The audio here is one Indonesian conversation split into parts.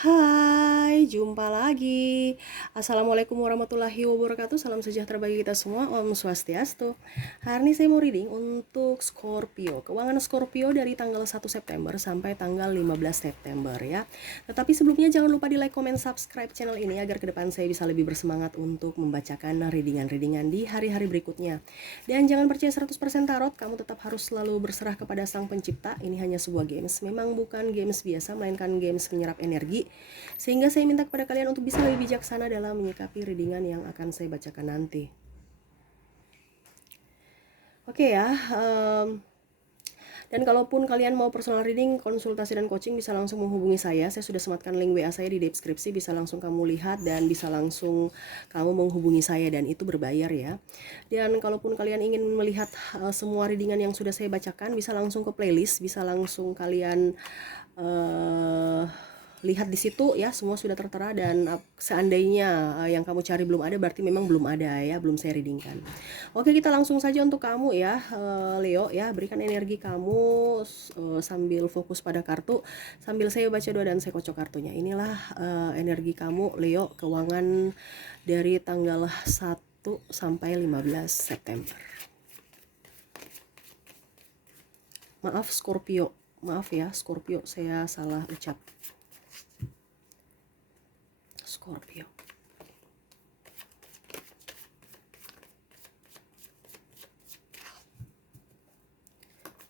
Hai, jumpa lagi. Assalamualaikum warahmatullahi wabarakatuh. Salam sejahtera bagi kita semua. Om Swastiastu. Hari ini saya mau reading untuk Scorpio. Keuangan Scorpio dari tanggal 1 September sampai tanggal 15 September ya. Tetapi sebelumnya jangan lupa di like, comment, subscribe channel ini agar ke depan saya bisa lebih bersemangat untuk membacakan readingan-readingan di hari-hari berikutnya. Dan jangan percaya 100% tarot, kamu tetap harus selalu berserah kepada Sang Pencipta. Ini hanya sebuah games. Memang bukan games biasa, melainkan games menyerap energi. Sehingga saya minta kepada kalian untuk bisa lebih bijaksana dalam menyikapi readingan yang akan saya bacakan nanti. Oke ya, dan kalaupun kalian mau personal reading, konsultasi dan coaching bisa langsung menghubungi saya. Saya sudah sematkan link WA saya di deskripsi, bisa langsung kamu lihat dan bisa langsung kamu menghubungi saya dan itu berbayar ya. Dan kalaupun kalian ingin melihat semua readingan yang sudah saya bacakan, bisa langsung ke playlist, bisa langsung kalian lihat di situ ya, semua sudah tertera. Dan seandainya yang kamu cari belum ada, berarti memang belum ada ya, belum saya readingkan. Oke, kita langsung saja untuk kamu ya, Leo ya. Berikan energi kamu sambil fokus pada kartu, sambil saya baca doa dan saya kocok kartunya. Inilah energi kamu Leo, keuangan dari tanggal 1 sampai 15 September. Maaf Scorpio, maaf ya Scorpio, saya salah ucap. Scorpio.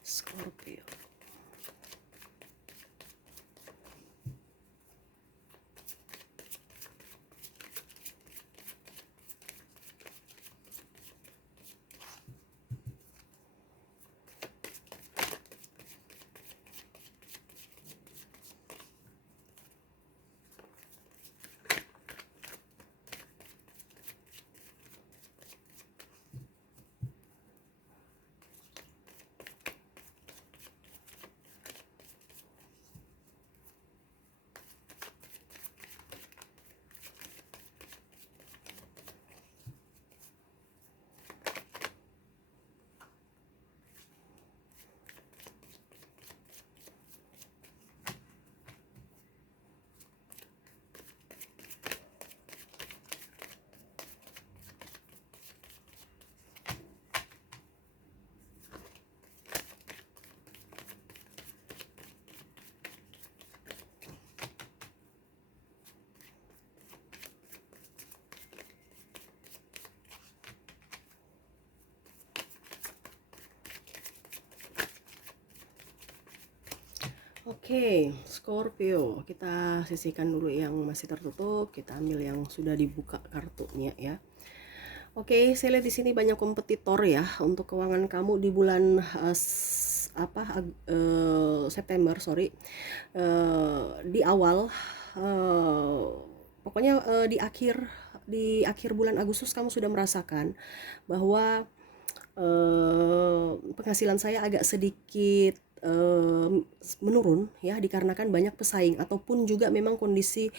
Scorpio. Oke, Scorpio. Kita sisihkan dulu yang masih tertutup, kita ambil yang sudah dibuka kartunya ya. Oke, saya lihat di sini banyak kompetitor ya untuk keuangan kamu di bulan September, sorry. Di awal pokoknya di akhir bulan Agustus kamu sudah merasakan bahwa penghasilan saya agak sedikit menurun ya, dikarenakan banyak pesaing ataupun juga memang kondisi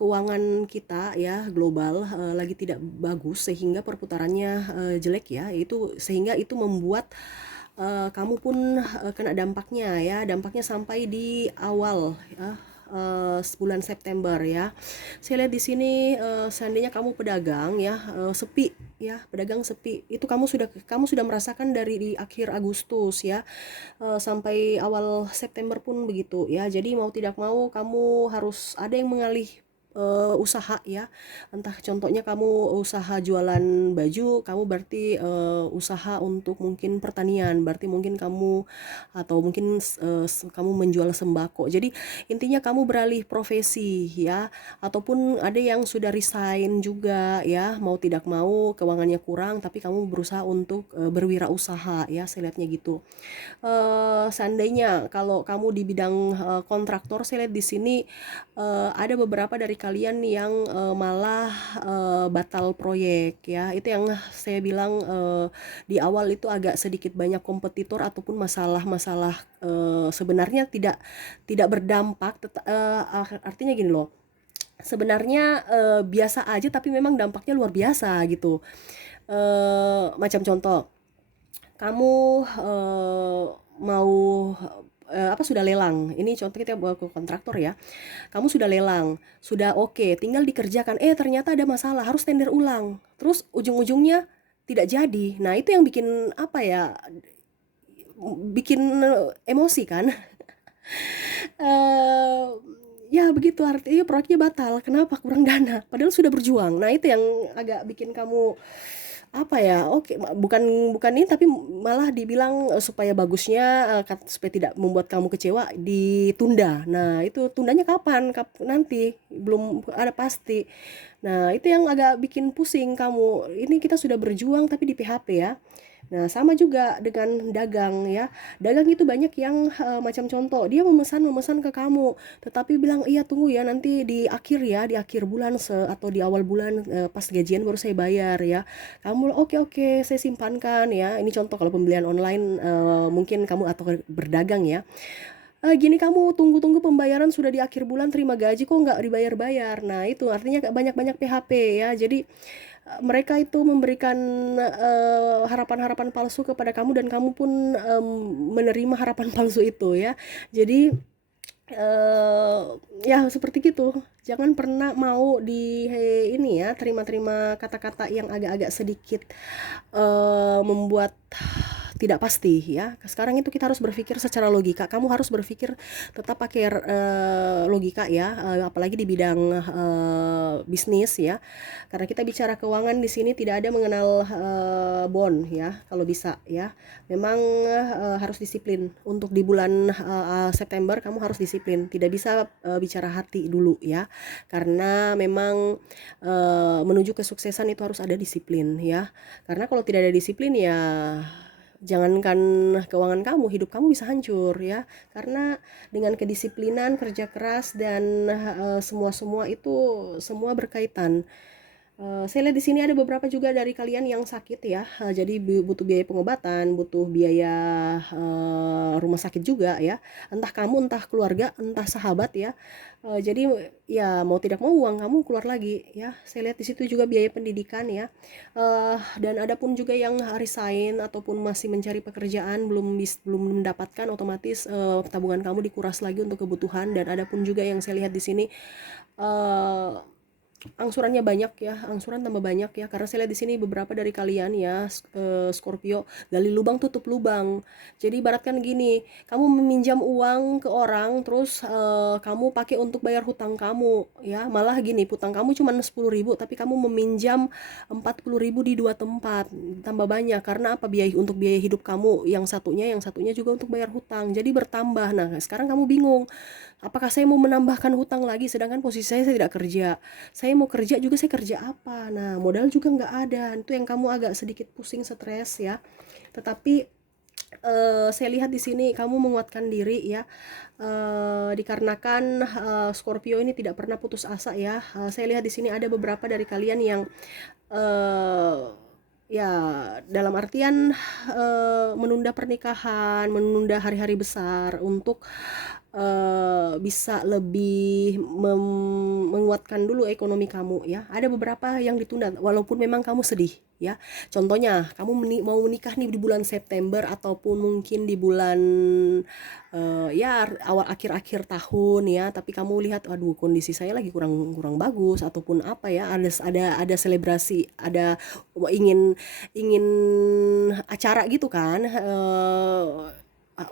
keuangan kita ya global lagi tidak bagus sehingga perputarannya jelek ya, itu sehingga itu membuat kamu pun kena dampaknya ya, dampaknya sampai di awal ya, bulan September ya. Saya lihat di sini seandainya kamu pedagang ya, sepi ya, pedagang sepi. Itu kamu sudah merasakan dari di akhir Agustus ya, sampai awal September pun begitu ya. Jadi mau tidak mau kamu harus ada yang mengalih usaha ya, entah contohnya kamu usaha jualan baju, kamu berarti usaha untuk mungkin pertanian, berarti mungkin kamu atau mungkin kamu menjual sembako. Jadi intinya kamu beralih profesi ya, ataupun ada yang sudah resign juga ya, mau tidak mau keuangannya kurang tapi kamu berusaha untuk berwirausaha ya, saya lihatnya gitu. Seandainya kalau kamu di bidang kontraktor, saya lihat di sini ada beberapa dari kalian yang malah batal proyek ya. Itu yang saya bilang di awal itu agak sedikit banyak kompetitor ataupun masalah-masalah sebenarnya tidak berdampak. Artinya gini loh. Sebenarnya biasa aja tapi memang dampaknya luar biasa gitu. Macam contoh, kamu mau sudah lelang. Ini contoh kita bawa ke kontraktor ya. Kamu sudah lelang, sudah oke, tinggal dikerjakan. Ternyata ada masalah, harus tender ulang. Terus ujung-ujungnya tidak jadi. Nah, itu yang bikin apa ya? Bikin emosi kan. eh Ya begitu, artinya proyeknya batal. Kenapa? Kurang dana. Padahal sudah berjuang. Nah, itu yang agak bikin kamu apa ya? Oke, bukan bukan ini, tapi malah dibilang supaya bagusnya, supaya tidak membuat kamu kecewa, ditunda. Nah, itu tundanya kapan? Nanti belum ada pasti. Nah, itu yang agak bikin pusing kamu. Ini kita sudah berjuang tapi di PHP ya. Nah, sama juga dengan dagang ya. Dagang itu banyak yang macam contoh, dia memesan ke kamu, tetapi bilang, "Iya, tunggu ya, nanti di akhir ya, di akhir bulan atau di awal bulan, pas gajian baru saya bayar ya." Kamu, "Oke, oke, saya simpankan ya." Ini contoh kalau pembelian online, mungkin kamu atau berdagang ya. Gini, kamu tunggu-tunggu pembayaran sudah di akhir bulan, terima gaji kok nggak dibayar-bayar. Nah, itu artinya banyak-banyak PHP ya. Jadi mereka itu memberikan harapan-harapan palsu kepada kamu, dan kamu pun menerima harapan palsu itu ya. Jadi eh ya seperti gitu. Jangan pernah mau ini ya, terima-terima kata-kata yang agak-agak sedikit membuat tidak pasti ya. Sekarang itu kita harus berpikir secara logika. Kamu harus berpikir tetap pakai logika ya, apalagi di bidang bisnis ya. Karena kita bicara keuangan di sini tidak ada mengenal bond ya, kalau bisa ya. Memang harus disiplin. Untuk di bulan September kamu harus disiplin. Tidak bisa bicara hati dulu ya. Karena memang menuju kesuksesan itu harus ada disiplin ya. Karena kalau tidak ada disiplin ya, jangankan keuangan kamu, hidup kamu bisa hancur ya. Karena dengan kedisiplinan, kerja keras, dan semua itu semua berkaitan. Saya lihat di sini ada beberapa juga dari kalian yang sakit ya, jadi butuh biaya pengobatan, butuh biaya rumah sakit juga ya. Entah kamu, entah keluarga, entah sahabat ya. Jadi ya mau tidak mau uang kamu keluar lagi ya. Saya lihat di situ juga biaya pendidikan ya. Dan ada pun juga yang resign ataupun masih mencari pekerjaan, belum mendapatkan, otomatis tabungan kamu dikuras lagi untuk kebutuhan. Dan ada pun juga yang saya lihat di sini eh angsurannya banyak ya, angsuran tambah banyak ya. Karena saya lihat di sini beberapa dari kalian ya, Scorpio, gali lubang tutup lubang. Jadi ibaratkan gini, kamu meminjam uang ke orang, terus kamu pakai untuk bayar hutang kamu ya. Malah gini, hutang kamu cuma 10.000, tapi kamu meminjam 40.000 di dua tempat, tambah banyak. Karena apa? Untuk biaya hidup kamu, yang satunya juga untuk bayar hutang. Jadi bertambah. Nah, sekarang kamu bingung, apakah saya mau menambahkan hutang lagi, sedangkan posisi saya tidak kerja. Saya mau kerja juga, saya kerja apa? Nah, modal juga nggak ada. Itu yang kamu agak sedikit pusing, stres ya. Tetapi saya lihat di sini kamu menguatkan diri ya, dikarenakan Scorpio ini tidak pernah putus asa ya. Saya lihat di sini ada beberapa dari kalian yang ya, dalam artian menunda pernikahan, menunda hari-hari besar untuk bisa lebih menguatkan dulu ekonomi kamu ya. Ada beberapa yang ditunda walaupun memang kamu sedih ya. Contohnya, kamu mau menikah nih di bulan September, ataupun mungkin di bulan ya awal akhir-akhir tahun ya, tapi kamu lihat, aduh, kondisi saya lagi kurang kurang bagus, ataupun apa ya, ada selebrasi, ada ingin ingin acara gitu kan,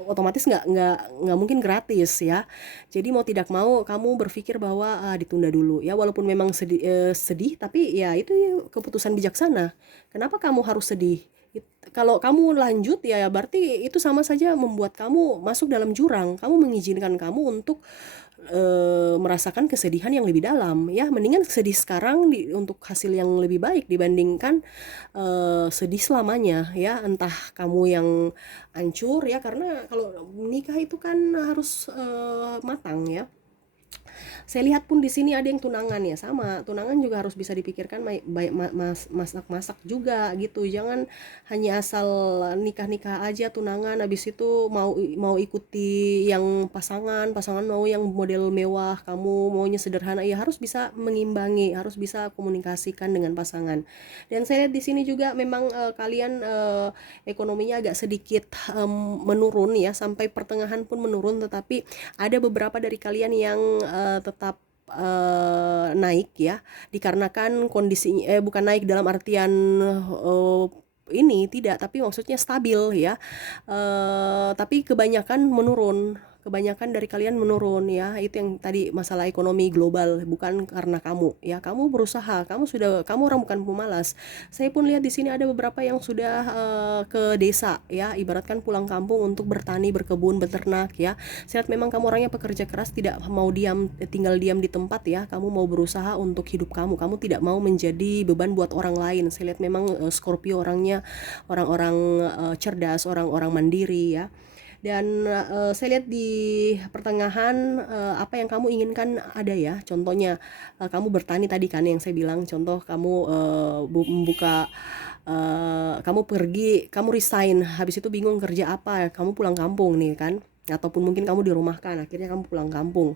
otomatis nggak mungkin gratis ya. Jadi mau tidak mau kamu berpikir bahwa ditunda dulu ya, walaupun memang sedih, tapi ya itu ya keputusan bijaksana. Kenapa kamu harus sedih? Kalau kamu lanjut ya berarti itu sama saja membuat kamu masuk dalam jurang. Kamu mengizinkan kamu untuk merasakan kesedihan yang lebih dalam ya. Mendingan sedih sekarang untuk hasil yang lebih baik dibandingkan sedih selamanya ya. Entah kamu yang hancur ya, karena kalau menikah itu kan harus matang ya. Saya lihat pun di sini ada yang tunangan ya, sama. Tunangan juga harus bisa dipikirkan baik masak-masak juga gitu. Jangan hanya asal nikah-nikah aja tunangan habis itu mau mau ikuti yang pasangan mau yang model mewah, kamu maunya sederhana. Ya harus bisa mengimbangi, harus bisa komunikasikan dengan pasangan. Dan saya lihat di sini juga memang kalian ekonominya agak sedikit menurun ya, sampai pertengahan pun menurun, tetapi ada beberapa dari kalian yang tetap naik ya, dikarenakan kondisinya bukan naik dalam artian ini tidak, tapi maksudnya stabil ya. Tapi kebanyakan menurun, kebanyakan dari kalian menurun ya. Itu yang tadi masalah ekonomi global, bukan karena kamu ya. Kamu berusaha, kamu orang bukan pemalas. Saya pun lihat di sini ada beberapa yang sudah ke desa ya, ibaratkan pulang kampung untuk bertani, berkebun, beternak ya. Saya lihat memang kamu orangnya pekerja keras, tidak mau tinggal diam di tempat ya. Kamu mau berusaha untuk hidup kamu tidak mau menjadi beban buat orang lain. Saya lihat memang Scorpio orangnya orang-orang cerdas, orang-orang mandiri ya. Dan saya lihat di pertengahan apa yang kamu inginkan ada ya. Contohnya kamu bertani tadi kan yang saya bilang. Contoh kamu membuka kamu pergi, kamu resign, habis itu bingung kerja apa, kamu pulang kampung nih kan, ataupun mungkin kamu dirumahkan, akhirnya kamu pulang kampung,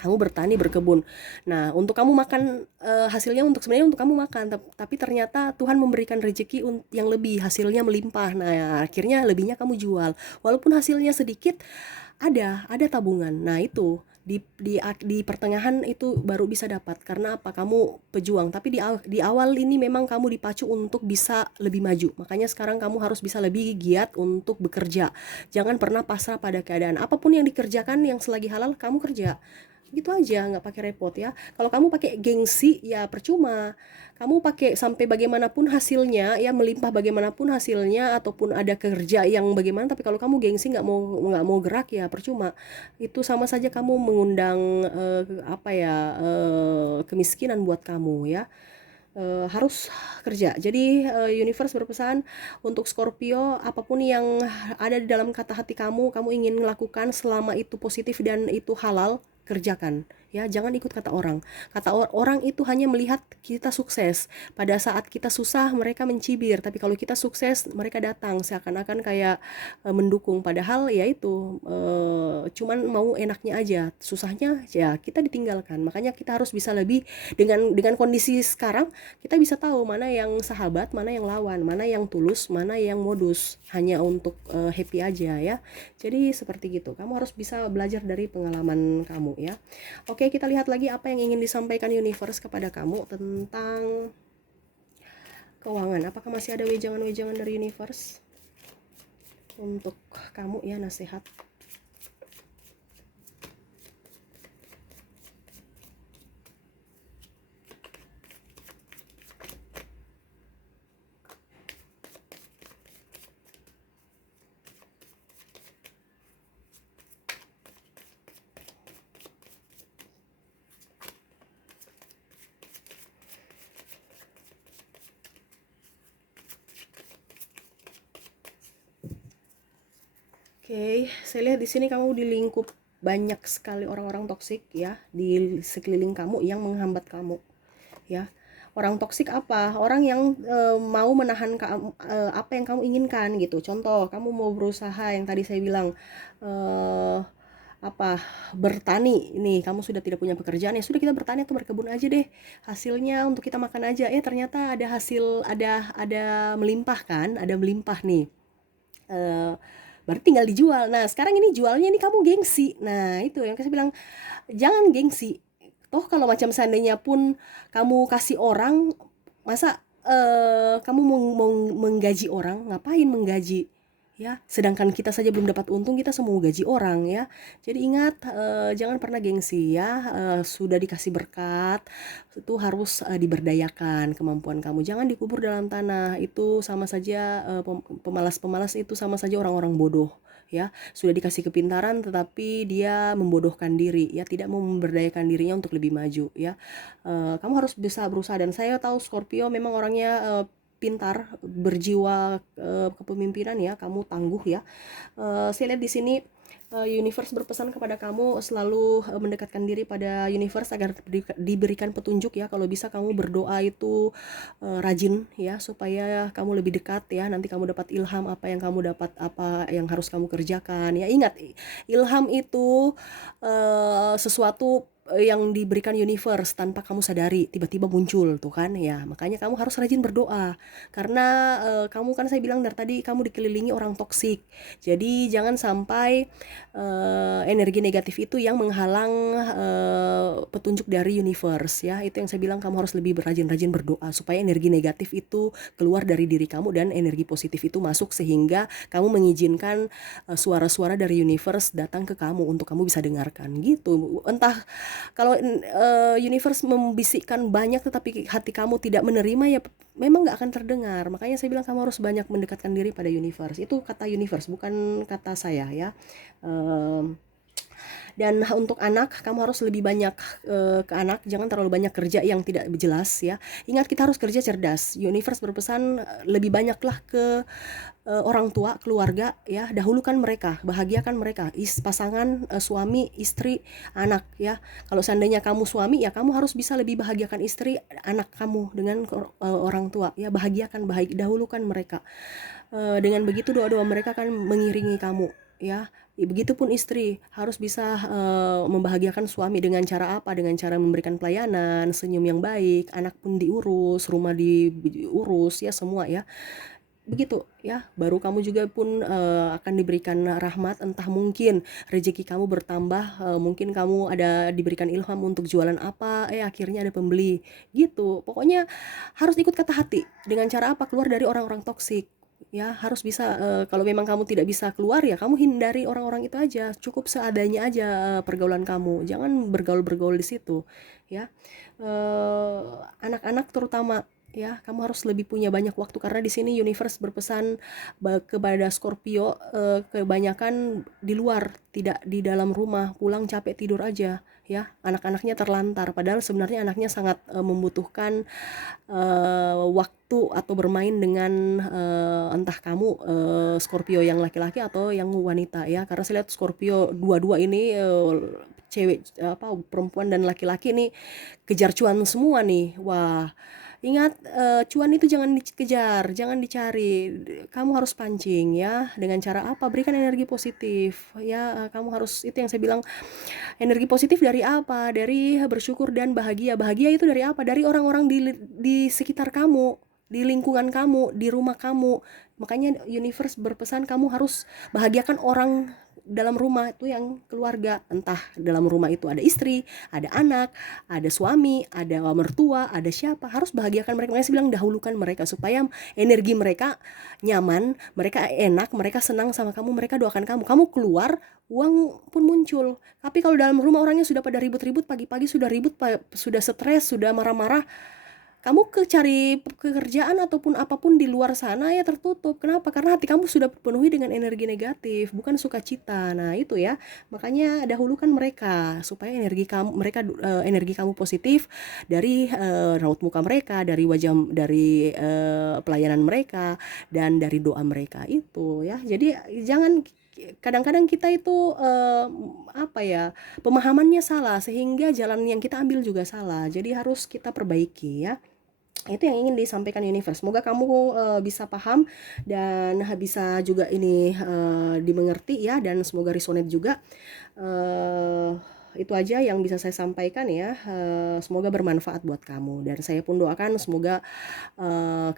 kamu bertani, berkebun. Nah, untuk kamu makan hasilnya sebenarnya untuk kamu makan, tapi ternyata Tuhan memberikan rezeki yang lebih, hasilnya melimpah. Nah, akhirnya lebihnya kamu jual. Walaupun hasilnya sedikit, ada tabungan. Nah, itu di pertengahan itu baru bisa dapat, karena apa, kamu pejuang. Tapi di awal ini memang kamu dipacu untuk bisa lebih maju, makanya sekarang kamu harus bisa lebih giat untuk bekerja. Jangan pernah pasrah pada keadaan, apapun yang dikerjakan yang selagi halal kamu kerja, gitu aja, nggak pakai repot ya. Kalau kamu pakai gengsi ya percuma. Kamu pakai sampai bagaimanapun hasilnya ya, melimpah bagaimanapun hasilnya, ataupun ada kerja yang bagaimana, tapi kalau kamu gengsi nggak mau gerak ya percuma. Itu sama saja kamu mengundang apa ya, kemiskinan buat kamu ya. Harus kerja. Jadi universe berpesan untuk Scorpio, apapun yang ada di dalam kata hati kamu ingin melakukan, selama itu positif dan itu halal, kerjakan ya. Jangan ikut kata orang. Orang itu hanya melihat kita sukses. Pada saat kita susah mereka mencibir, tapi kalau kita sukses mereka datang seakan-akan kayak mendukung, padahal ya itu cuman mau enaknya aja, susahnya ya kita ditinggalkan. Makanya kita harus bisa lebih, dengan kondisi sekarang kita bisa tahu mana yang sahabat, mana yang lawan, mana yang tulus, mana yang modus hanya untuk happy aja ya. Jadi seperti gitu, kamu harus bisa belajar dari pengalaman kamu ya. Oke, kita lihat lagi apa yang ingin disampaikan universe kepada kamu tentang keuangan. Apakah masih ada wejangan-wejangan dari universe untuk kamu ya, nasihat? Oke, saya lihat di sini kamu di lingkup banyak sekali orang-orang toksik ya, di sekeliling kamu yang menghambat kamu ya. Orang toksik apa? Orang yang mau menahan apa yang kamu inginkan gitu. Contoh, kamu mau berusaha yang tadi saya bilang, apa, bertani. Nih, kamu sudah tidak punya pekerjaan, ya sudah, kita bertani atau berkebun aja deh. Hasilnya untuk kita makan aja. Ternyata ada hasil, ada melimpah kan? Ada melimpah nih. Baru tinggal dijual. Nah, sekarang ini jualnya ini kamu gengsi. Nah, itu yang saya bilang, jangan gengsi. Toh kalau macam seandainya pun kamu kasih orang, masa kamu mau menggaji orang, ngapain menggaji? Ya, sedangkan kita saja belum dapat untung, kita semua gaji orang ya. Jadi ingat, jangan pernah gengsi ya. Sudah dikasih berkat, itu harus diberdayakan kemampuan kamu. Jangan dikubur dalam tanah. Itu sama saja pemalas-pemalas itu sama saja orang-orang bodoh ya. Sudah dikasih kepintaran tetapi dia membodohkan diri ya, tidak mau memberdayakan dirinya untuk lebih maju ya. Kamu harus bisa berusaha, dan saya tahu Scorpio memang orangnya pintar, berjiwa kepemimpinan ya, kamu tangguh ya. Saya lihat di sini Universe berpesan kepada kamu selalu mendekatkan diri pada universe agar diberikan petunjuk ya. Kalau bisa kamu berdoa itu rajin ya, supaya kamu lebih dekat ya. Nanti kamu dapat ilham apa yang kamu dapat, apa yang harus kamu kerjakan ya. Ingat, ilham itu sesuatu yang diberikan universe tanpa kamu sadari, tiba-tiba muncul tuh kan ya. Makanya kamu harus rajin berdoa, karena kamu kan, saya bilang dari tadi, kamu dikelilingi orang toksik. Jadi jangan sampai energi negatif itu yang menghalang petunjuk dari universe ya. Itu yang saya bilang, kamu harus lebih rajin-rajin berdoa supaya energi negatif itu keluar dari diri kamu dan energi positif itu masuk, sehingga kamu mengizinkan suara-suara dari universe datang ke kamu untuk kamu bisa dengarkan gitu. Entah, kalau universe membisikkan banyak tetapi hati kamu tidak menerima, ya memang nggak akan terdengar. Makanya saya bilang kamu harus banyak mendekatkan diri pada universe. Itu kata universe, bukan kata saya ya. Dan untuk anak, kamu harus lebih banyak ke anak, jangan terlalu banyak kerja yang tidak jelas ya. Ingat, kita harus kerja cerdas. Universe berpesan lebih banyaklah ke orang tua, keluarga ya. Dahulukan mereka, bahagiakan mereka, pasangan, suami, istri, anak ya. Kalau seandainya kamu suami, ya kamu harus bisa lebih bahagiakan istri, anak kamu dengan orang tua ya. Dahulukan mereka. Dengan begitu doa-doa mereka akan mengiringi kamu ya. Begitupun istri harus bisa membahagiakan suami dengan cara apa? Dengan cara memberikan pelayanan, senyum yang baik, anak pun diurus, rumah diurus ya, semua ya. Begitu ya, baru kamu juga pun akan diberikan rahmat. Entah mungkin rezeki kamu bertambah, mungkin kamu ada diberikan ilham untuk jualan apa, akhirnya ada pembeli gitu. Pokoknya harus ikut kata hati. Dengan cara apa? Keluar dari orang-orang toksik ya. Harus bisa, kalau memang kamu tidak bisa keluar, ya kamu hindari orang-orang itu aja. Cukup seadanya aja pergaulan kamu, jangan bergaul-bergaul di situ ya. Anak-anak terutama ya, kamu harus lebih punya banyak waktu, karena di sini universe berpesan kepada Scorpio, kebanyakan di luar, tidak di dalam rumah. Pulang capek, tidur aja ya. Anak-anaknya terlantar, padahal sebenarnya anaknya sangat membutuhkan waktu atau bermain dengan entah kamu Scorpio yang laki-laki atau yang wanita ya. Karena saya lihat Scorpio dua-dua ini, cewek, perempuan dan laki-laki nih kejar cuan semua nih. Wah, ingat, cuan itu jangan dikejar, jangan dicari. Kamu harus pancing ya. Dengan cara apa? Berikan energi positif ya. Kamu harus, itu yang saya bilang, energi positif dari apa? Dari bersyukur dan bahagia. Bahagia itu dari apa? Dari orang-orang di sekitar kamu, di lingkungan kamu, di rumah kamu. Makanya universe berpesan kamu harus bahagiakan orang dalam rumah itu, yang keluarga. Entah dalam rumah itu ada istri, ada anak, ada suami, ada mertua, ada siapa, harus bahagiakan mereka. Makanya saya bilang dahulukan mereka, supaya energi mereka nyaman, mereka enak, mereka senang sama kamu, mereka doakan kamu. Kamu keluar, uang pun muncul. Tapi kalau dalam rumah orangnya sudah pada ribut-ribut, pagi-pagi sudah ribut, sudah stres, sudah marah-marah, kamu cari pekerjaan ataupun apapun di luar sana ya tertutup. Kenapa? Karena hati kamu sudah penuhi dengan energi negatif, bukan sukacita. Nah itu ya, makanya dahulukan mereka supaya energi kamu positif dari raut muka mereka, dari wajah, dari pelayanan mereka, dan dari doa mereka itu ya. Jadi jangan, kadang-kadang kita itu pemahamannya salah, sehingga jalan yang kita ambil juga salah. Jadi harus kita perbaiki ya. Itu yang ingin disampaikan universe. Semoga kamu bisa paham dan bisa juga ini dimengerti ya, dan semoga resonate juga. Itu aja yang bisa saya sampaikan ya. Semoga bermanfaat buat kamu, dan saya pun doakan semoga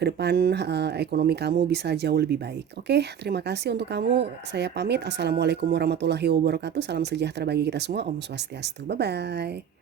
ke depan ekonomi kamu bisa jauh lebih baik. Oke, terima kasih untuk kamu. Saya pamit. Assalamualaikum warahmatullahi wabarakatuh. Salam sejahtera bagi kita semua. Om Swastiastu. Bye bye.